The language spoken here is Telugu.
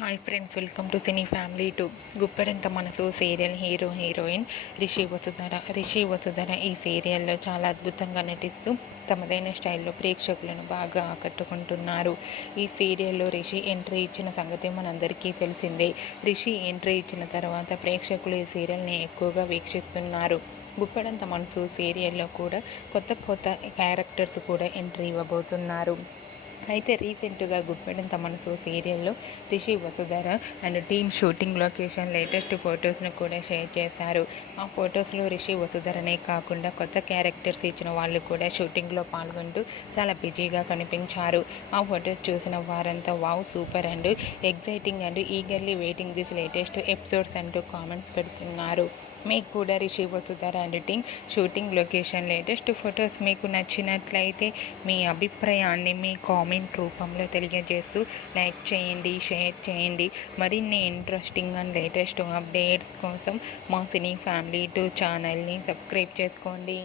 Hi friends, welcome to cine family to. Guppedantha Manasu serial hero heroine Rishi Vasudhara ఈ సీరియల్లో చాలా అద్భుతంగా నటిస్తూ తమదైన స్టైల్లో ప్రేక్షకులను బాగా ఆకట్టుకుంటున్నారు. ఈ సీరియల్లో రిషి ఎంట్రీ ఇచ్చిన సంగతి మనందరికీ తెలిసిందే. రిషి ఎంట్రీ ఇచ్చిన తర్వాత ప్రేక్షకులు ఈ సీరియల్ని ఎక్కువగా వీక్షిస్తున్నారు. గుప్పెడంత మనసు సీరియల్లో కూడా కొత్త క్యారెక్టర్స్ కూడా ఎంట్రీ ఇవ్వబోతున్నారు. అయితే రీసెంట్గా గుప్పెడంత మనసు సీరియల్లో Rishi Vasudhara and team shooting location latest ఫొటోస్ను కూడా షేర్ చేశారు. ఆ ఫొటోస్లో రిషి వసుధరనే కాకుండా కొత్త క్యారెక్టర్స్ ఇచ్చిన వాళ్ళు కూడా షూటింగ్లో పాల్గొంటూ చాలా బిజీగా కనిపించారు. ఆ ఫొటోస్ చూసిన వారంతా wow, super and exciting and eagerly waiting this latest episodes అంటూ కామెంట్స్ పెడుతున్నారు. మీకు కూడా Rishi Vasudhara and team shooting location latest photos మీకు నచ్చినట్లయితే మీ అభిప్రాయాన్ని మీ కామెంట్ రూపంలో తెలియజేస్తూ లైక్ చేయండి, షేర్ చేయండి. మరిన్ని ఇంట్రెస్టింగ్ అండ్ లేటెస్ట్ అప్డేట్స్ కోసం మా సినీ ఫ్యామిలీ 2 ఛానల్ని సబ్స్క్రైబ్ చేసుకోండి.